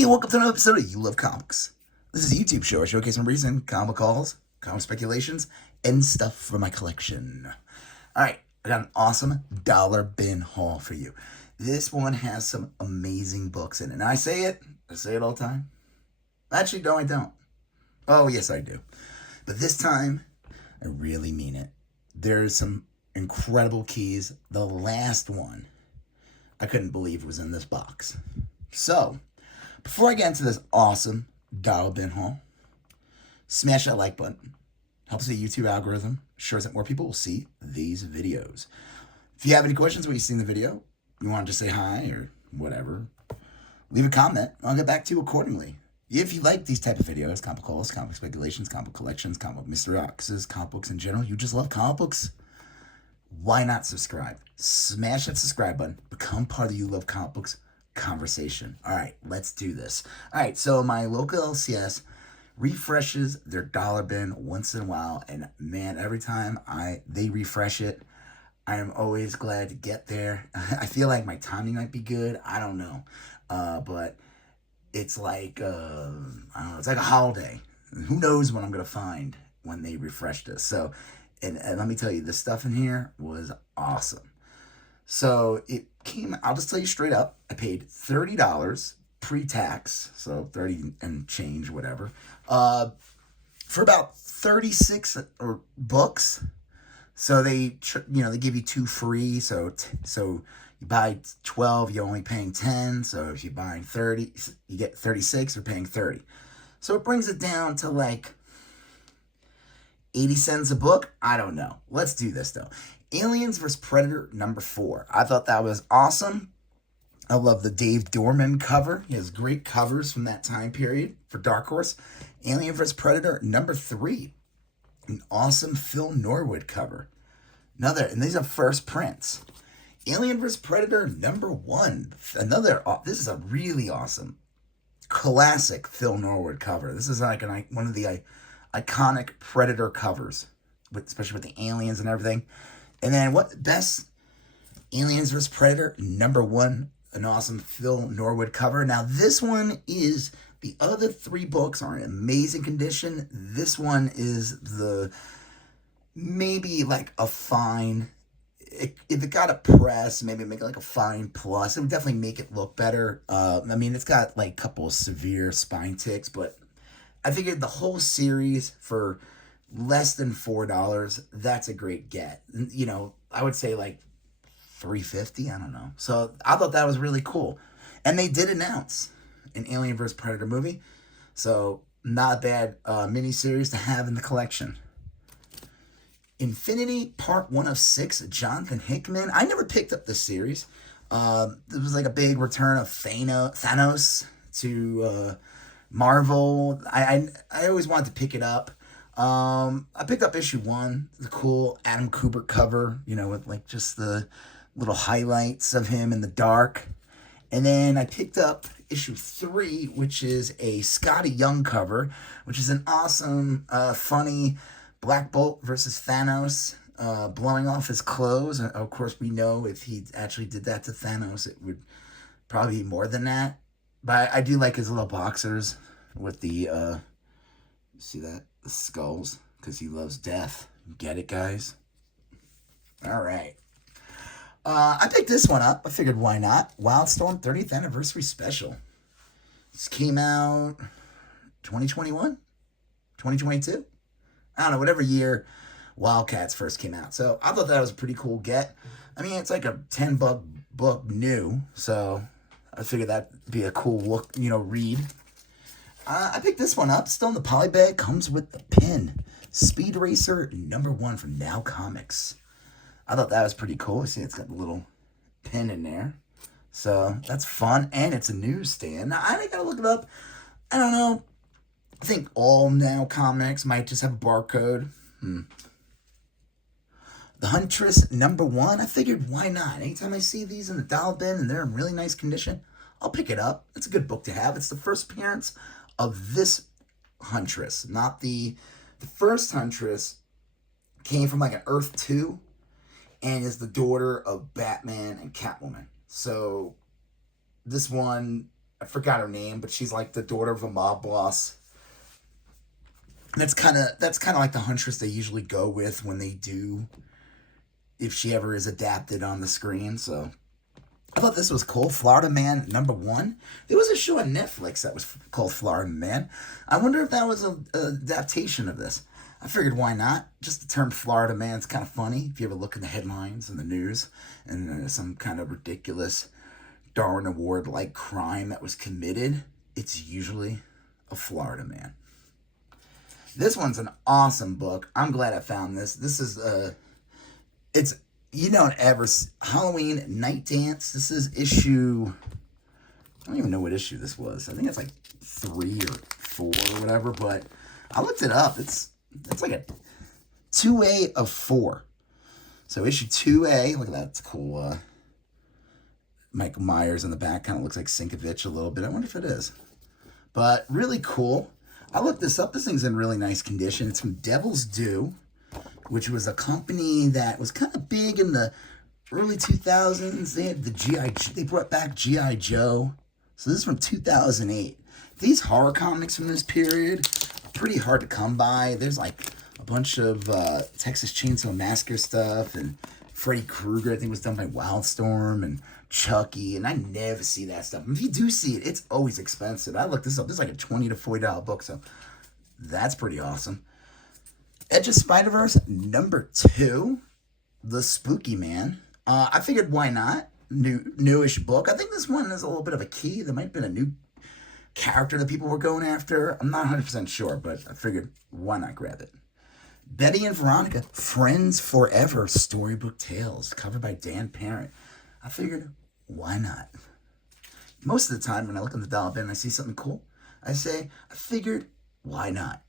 Hey, welcome to another episode of You Love Comics. This is a YouTube show. I showcase some recent comic calls, comic speculations, and stuff from my collection. Alright, I got an awesome dollar bin haul for you. This one has some amazing books in it. And I say it all the time. Actually, no, I don't. Oh, yes, I do. But this time, I really mean it. There's some incredible keys. The last one, I couldn't believe was in this box. So, before I get into this awesome dollar bin haul, smash that like button. Helps the YouTube algorithm, ensures that more people will see these videos. If you have any questions when you see the video, you want to just say hi or whatever, leave a comment. I'll get back to you accordingly. If you like these type of videos, comic calls, comic speculations, comic collections, comic mystery boxes, comic books in general, you just love comic books, why not subscribe? Smash that subscribe button. Become part of the You Love Comic Books conversation. All right, let's do this. All right, so my local LCS refreshes their dollar bin once in a while, and man, every time they refresh it, I am always glad to get there. I feel like my timing might be good. I don't know, but it's like I don't know. It's like a holiday. Who knows what I'm gonna find when they refresh this? So, and let me tell you, the stuff in here was awesome. So it came. I'll just tell you straight up. I paid $30 pre-tax, so 30 and change, whatever, for about 36 or books. So they give you 2 free. So you buy 12, you're only paying 10. So if you buy 30, you get 36. You're paying 30. So it brings it down to like 80 cents a book. I don't know. Let's do this though. Aliens vs. Predator #4. I thought that was awesome. I love the Dave Dorman cover. He has great covers from that time period for Dark Horse. Alien vs. Predator #3. An awesome Phil Norwood cover. And these are first prints. Alien vs. Predator #1. This is a really awesome classic Phil Norwood cover. This is like one of the iconic Predator covers, especially with the aliens and everything. And then Aliens vs. Predator #1, an awesome Phil Norwood cover. Now this one is, the other 3 books are in amazing condition. This one is maybe like a fine, if it got a press, maybe make it like a fine plus. It would definitely make it look better. It's got like a couple of severe spine ticks, but I figured the whole series for less than $4, that's a great get. I would say like $3.50. I don't know. So I thought that was really cool, and they did announce an Alien vs. Predator movie, so not a bad miniseries to have in the collection. Infinity Part 1 of 6, Jonathan Hickman. I never picked up this series. It was like a big return of Thanos to Marvel. I always wanted to pick it up. I picked up issue 1, the cool Adam Kubert cover, with like just the little highlights of him in the dark. And then I picked up issue 3, which is a Scotty Young cover, which is an awesome, funny Black Bolt versus Thanos, blowing off his clothes. And of course, we know if he actually did that to Thanos, it would probably be more than that. But I do like his little boxers with the, see that? The skulls, because he loves death. Get it, guys? All right. I picked this one up. I figured, why not? Wildstorm 30th Anniversary Special. This came out 2021? 2022? I don't know, whatever year Wildcats first came out. So I thought that was a pretty cool get. It's like a $10 book new, so I figured that'd be a cool look, read. I picked this one up. Still in the poly bag. Comes with the pin. Speed Racer #1 from Now Comics. I thought that was pretty cool. See, it's got a little pin in there. So that's fun. And it's a newsstand. Now, I gotta look it up. I don't know. I think all Now Comics might just have a barcode. The Huntress #1. I figured, why not? Anytime I see these in the dollar bin and they're in really nice condition, I'll pick it up. It's a good book to have. It's the first appearance of this Huntress. Not the first Huntress came from like an Earth 2 and is the daughter of Batman and Catwoman. So this one I forgot her name, but she's like the daughter of a mob boss. That's kind of like the huntress they usually go with when they do, if she ever is adapted on the screen. So I thought this was cool. Florida Man #1. There was a show on Netflix that was called Florida Man. I wonder if that was a adaptation of this. I figured why not? Just the term Florida Man's kind of funny. If you ever look in the headlines in the news and some kind of ridiculous Darwin Award like crime that was committed, it's usually a Florida Man. This one's an awesome book. I'm glad I found this. This is it's you don't ever Halloween Night Dance. This is issue. I don't even know what issue this was. I think it's like 3 or 4 or whatever. But I looked it up. It's like a 2A of 4. So issue 2A. Look at that. It's cool. Michael Myers in the back kind of looks like Sinkovich a little bit. I wonder if it is. But really cool. I looked this up. This thing's in really nice condition. It's from Devil's Due, which was a company that was kind of big in the early 2000s. They had they brought back G.I. Joe. So this is from 2008. These horror comics from this period are pretty hard to come by. There's like a bunch of Texas Chainsaw Massacre stuff, and Freddy Krueger, I think, was done by Wildstorm, and Chucky, and I never see that stuff. And if you do see it, it's always expensive. I looked this up. This is like a $20 to $40 book, so that's pretty awesome. Edge of Spider-Verse #2, The Spooky Man. I figured why not? Newish book. I think this one is a little bit of a key. There might have been a new character that people were going after. I'm not 100% sure, but I figured why not grab it. Betty and Veronica, Friends Forever Storybook Tales, covered by Dan Parent. I figured why not? Most of the time when I look in the dollar bin and I see something cool, I figured why not?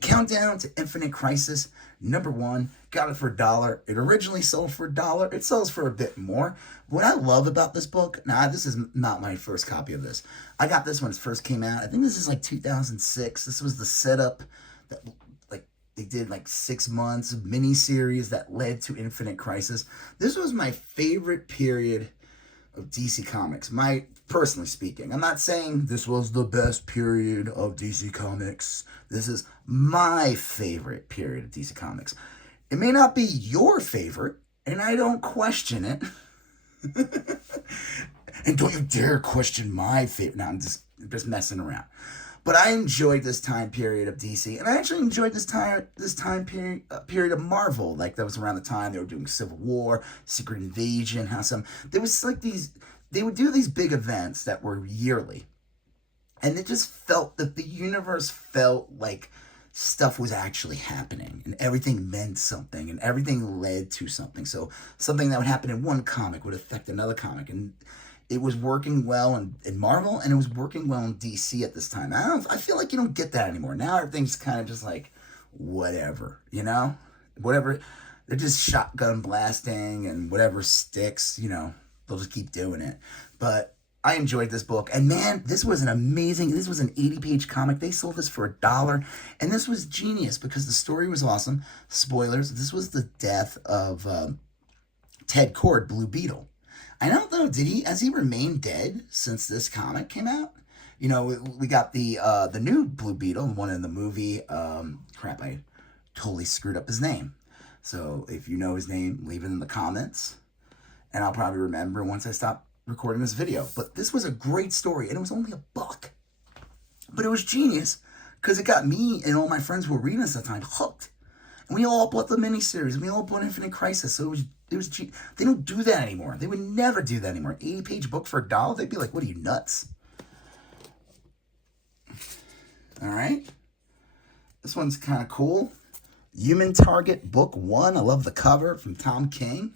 Countdown to Infinite Crisis #1, got it for $1. It originally sold for $1. It sells for a bit more. What I love about this book, this is not my first copy of this. I got this when it first came out. I think this is like 2006. This was the setup that they did like 6 months of miniseries that led to Infinite Crisis. This was my favorite period of DC Comics. Personally speaking, I'm not saying this was the best period of DC Comics. This is my favorite period of DC Comics. It may not be your favorite, and I don't question it. And don't you dare question my favorite. No, I'm just messing around. But I enjoyed this time period of DC, and I actually enjoyed this time period of Marvel. Like, that was around the time they were doing Civil War, Secret Invasion, there was like they would do these big events that were yearly, and it just felt that the universe felt like stuff was actually happening, and everything meant something, and everything led to something. So something that would happen in one comic would affect another comic, and it was working well in Marvel, and it was working well in DC at this time. I feel like you don't get that anymore. Now everything's kind of just like, whatever, Whatever. They're just shotgun blasting, and whatever sticks, they'll just keep doing it. But I enjoyed this book. And man, this was an 80-page comic. They sold this for $1. And this was genius because the story was awesome. Spoilers, this was the death of Ted Kord, Blue Beetle. I don't know, has he remained dead since this comic came out? We got the new Blue Beetle, the one in the movie. I totally screwed up his name. So if you know his name, leave it in the comments. And I'll probably remember once I stop recording this video. But this was a great story, and it was only $1. But it was genius, because it got me and all my friends who were reading this at the time hooked. And we all bought the miniseries, and we all bought Infinite Crisis. So it was they don't do that anymore. They would never do that anymore. An 80-page book for $1, they'd be like, what are you, nuts? All right. This one's kind of cool. Human Target Book 1. I love the cover, from Tom King.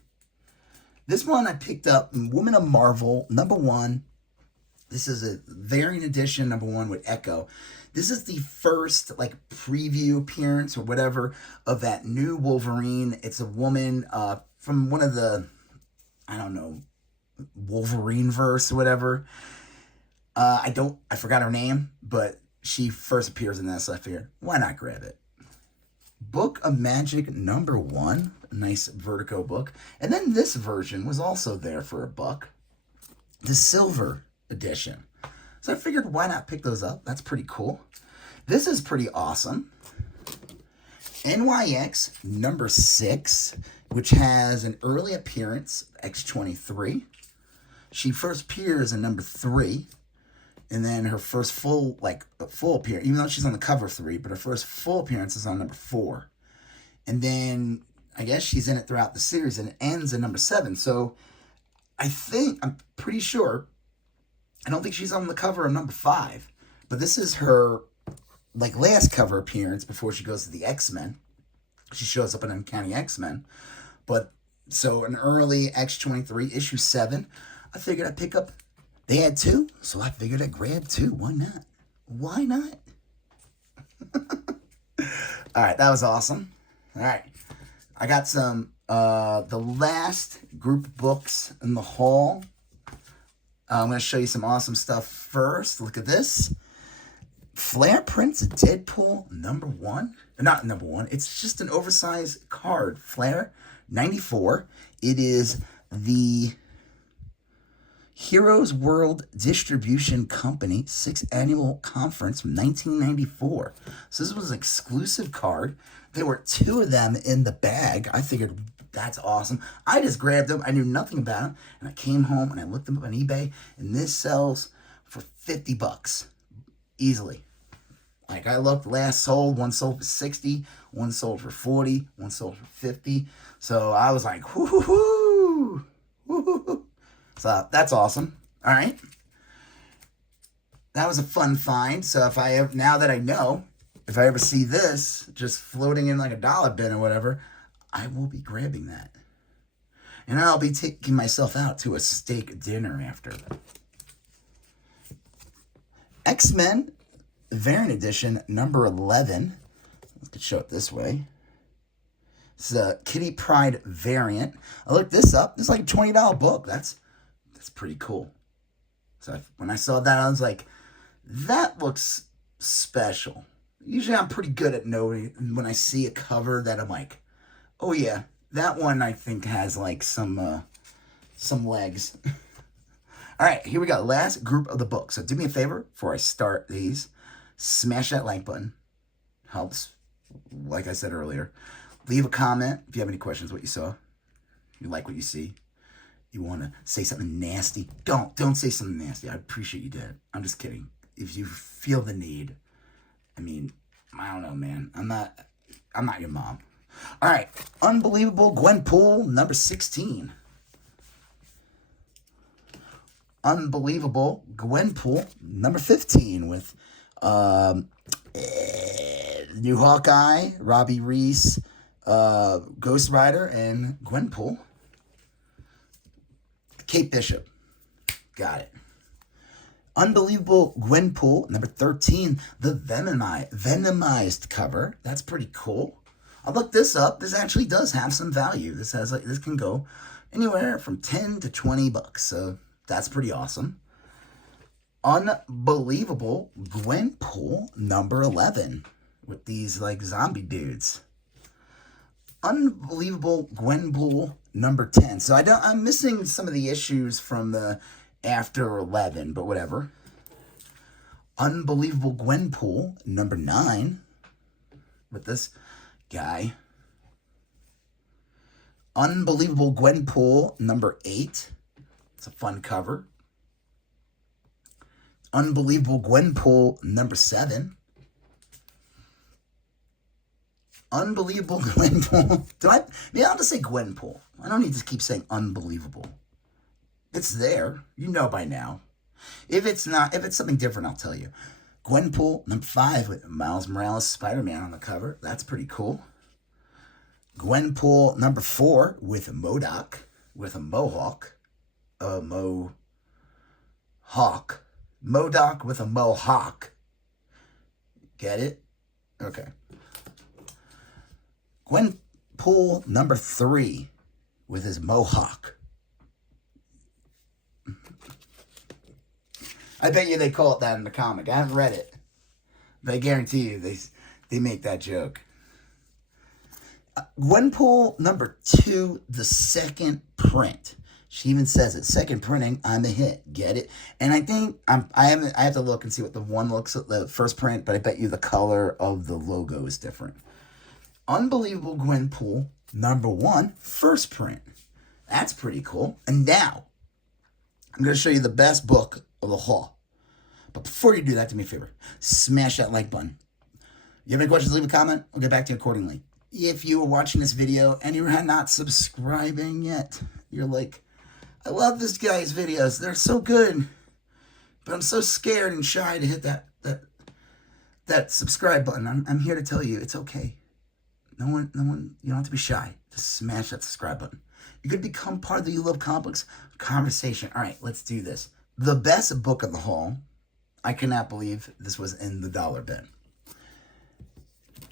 This one I picked up in Woman of Marvel #1. This is a variant edition #1 with Echo. This is the first preview appearance or whatever of that new Wolverine. It's a woman from one of the, Wolverine verse or whatever. I forgot her name, but she first appears in this, so I figured, why not grab it? Book of Magic #1, a nice Vertigo book. And then this version was also there for $1. the silver edition. So I figured, why not pick those up? That's pretty cool. This is pretty awesome. NYX number 6, which has an early appearance, X23. She first appears in number 3, and then her first full appearance, even though she's on the cover of 3, but her first full appearance is on number 4. And then I guess she's in it throughout the series, and it ends in number 7. So I'm pretty sure, I don't think she's on the cover of number 5, but this is her last cover appearance before she goes to the X-Men. She shows up in Uncanny X-Men. But so an early X23 issue 7, I figured I'd pick up. They had 2, so I figured I'd grab 2. Why not? Why not? All right, that was awesome. All right, I got some the last group of books in the haul. I'm going to show you some awesome stuff first. Look at this. Flair prints Deadpool number 1. Not number 1. It's just an oversized card. Flair 94. It is the Heroes World Distribution Company 6th Annual Conference from 1994. So this was an exclusive card. There were 2 of them in the bag. I figured, that's awesome. I just grabbed them. I knew nothing about them. And I came home and I looked them up on eBay. And this sells for $50. Easily. I looked, last sold, one sold for 60, one sold for 40, one sold for 50. So I was like, whoo-hoo-hoo, whoo-hoo-hoo. So that's awesome. All right. That was a fun find. So now that I know, if I ever see this just floating in like a dollar bin or whatever, I will be grabbing that. And I'll be taking myself out to a steak dinner after. X-Men Variant Edition number 11. Let's show it this way. It's a Kitty Pryde variant. I looked this up. It's like a $20 book. That's pretty cool. So when I saw that, I was like, that looks special. Usually I'm pretty good at knowing when I see a cover that I'm like, oh yeah, that one I think has like some legs. All right, here we go. Last group of the book. So do me a favor before I start these. Smash that like button. Helps, like I said earlier. Leave a comment if you have any questions, what you saw. You like what you see. You want to say something nasty. Don't say something nasty. I appreciate you did. I'm just kidding. If you feel the need. I mean, I don't know, man. I'm not your mom. All right. Unbelievable Gwenpool number 16. Unbelievable Gwenpool number 15 with new Hawkeye, Robbie Reese, Ghost Rider, and Gwenpool. Kate Bishop. Got it. Unbelievable Gwenpool number 13, the Venomized cover. That's pretty cool. I looked this up. This actually does have some value. This can go anywhere from $10 to $20. So that's pretty awesome. Unbelievable Gwenpool number 11 with these like zombie dudes. Unbelievable Gwenpool number 10. So I'm missing some of the issues from the after 11, but whatever. Unbelievable Gwenpool number 9 with this guy. Unbelievable Gwenpool number 8. It's a fun cover. Unbelievable Gwenpool number 7. Unbelievable Gwenpool. Maybe I'll just say Gwenpool. I don't need to keep saying unbelievable. It's there. You know by now. If it's something different, I'll tell you. Gwenpool number 5 with Miles Morales Spider-Man on the cover. That's pretty cool. Gwenpool number 4 with MODOK with a mohawk. MODOK with a mohawk. Get it? Okay. Gwenpool number 3 with his mohawk. I bet you they call it that in the comic. I haven't read it. But I guarantee you they make that joke. Gwenpool number 2, the second print. She even says it. Second printing, I'm a hit. Get it? And I think I have to look and see what the one looks like, the first print, but I bet you the color of the logo is different. Unbelievable Gwenpool, #1, first print. That's pretty cool. And now, I'm going to show you the best book of the haul. But before you do that, do me a favor. Smash that like button. You have any questions, leave a comment. I'll get back to you accordingly. If you are watching this video and you're not subscribing yet, you're like, I love this guy's videos. They're so good. But I'm so scared and shy to hit that subscribe button. I'm here to tell you it's okay. No one, you don't have to be shy. Just smash that subscribe button. You could become part of the You Love Comics conversation. All right, let's do this. The best book of the haul, I cannot believe this was in the dollar bin.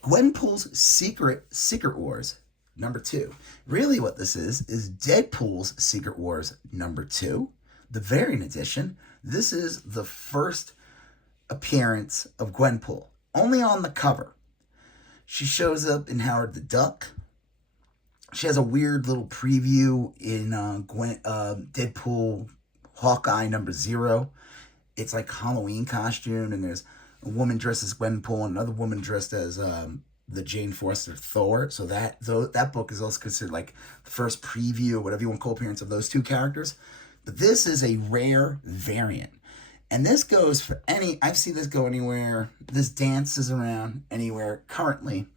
Gwenpool's Secret Wars, #2. Really what this is Deadpool's Secret Wars #2, the variant edition. This is the first appearance of Gwenpool, only on the cover. She shows up in Howard the Duck. She has a weird little preview in Deadpool Hawkeye #0. It's like Halloween costume, and there's a woman dressed as Gwenpool and another woman dressed as the Jane Foster Thor. So that book is also considered like the first preview, whatever you want to call appearance of those two characters. But this is a rare variant. And this goes for I've seen this go anywhere. This dances around anywhere currently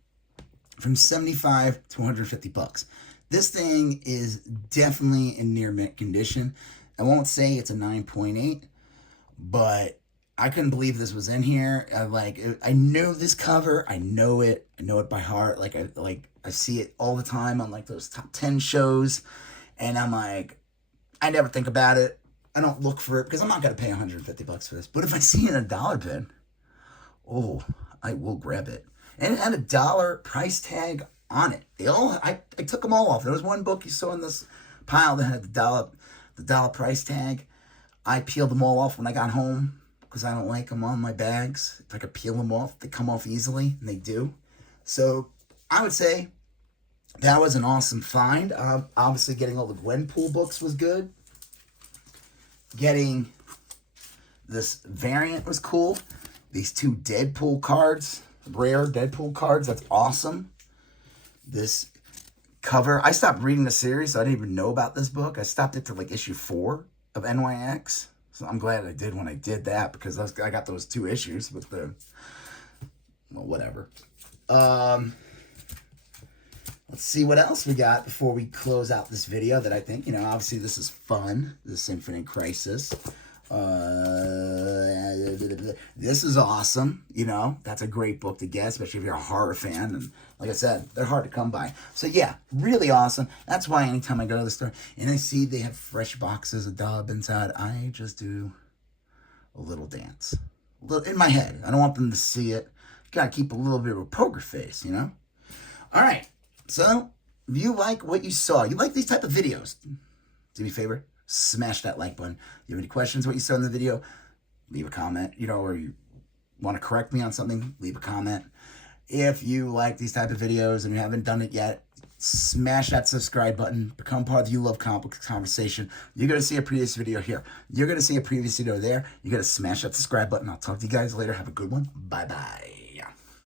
from $75 to $150. This thing is definitely in near mint condition. I won't say it's a 9.8, but I couldn't believe this was in here. I know this cover. I know it by heart. I see it all the time on like those top 10 shows, and I'm like, I never think about it. I don't look for it because I'm not gonna pay $150 for this. But if I see it in a dollar bin, oh, I will grab it. And it had a $1 price tag on it. I took them all off. There was one book you saw in this pile that had the dollar price tag. I peeled them all off when I got home because I don't like them on my bags. If I could peel them off, they come off easily, and they do. So I would say that was an awesome find. Obviously, getting all the Gwenpool books was good. Getting this variant was cool. These 2 Deadpool cards, rare Deadpool cards, that's awesome. This cover, I stopped reading the series, so I didn't even know about this book. I stopped it to like issue 4 of NYX. So I'm glad I did when I did that, because I got those 2 issues with the, well, whatever. Let's see what else we got before we close out this video that I think, obviously this is fun, this Infinite Crisis. This is awesome, that's a great book to get, especially if you're a horror fan, and like I said, they're hard to come by. So yeah, really awesome. That's why anytime I go to the store and I see they have fresh boxes of Dub inside, I just do a little dance. In my head. I don't want them to see it. Gotta keep a little bit of a poker face, Alright. So, if you like what you saw, you like these type of videos, do me a favor, smash that like button. You have any questions what you saw in the video, leave a comment, or you want to correct me on something, leave a comment. If you like these type of videos and you haven't done it yet, smash that subscribe button, become part of the You Love Comics conversation. You're going to see a previous video here. You're going to see a previous video there. You're going to smash that subscribe button. I'll talk to you guys later. Have a good one. Bye-bye.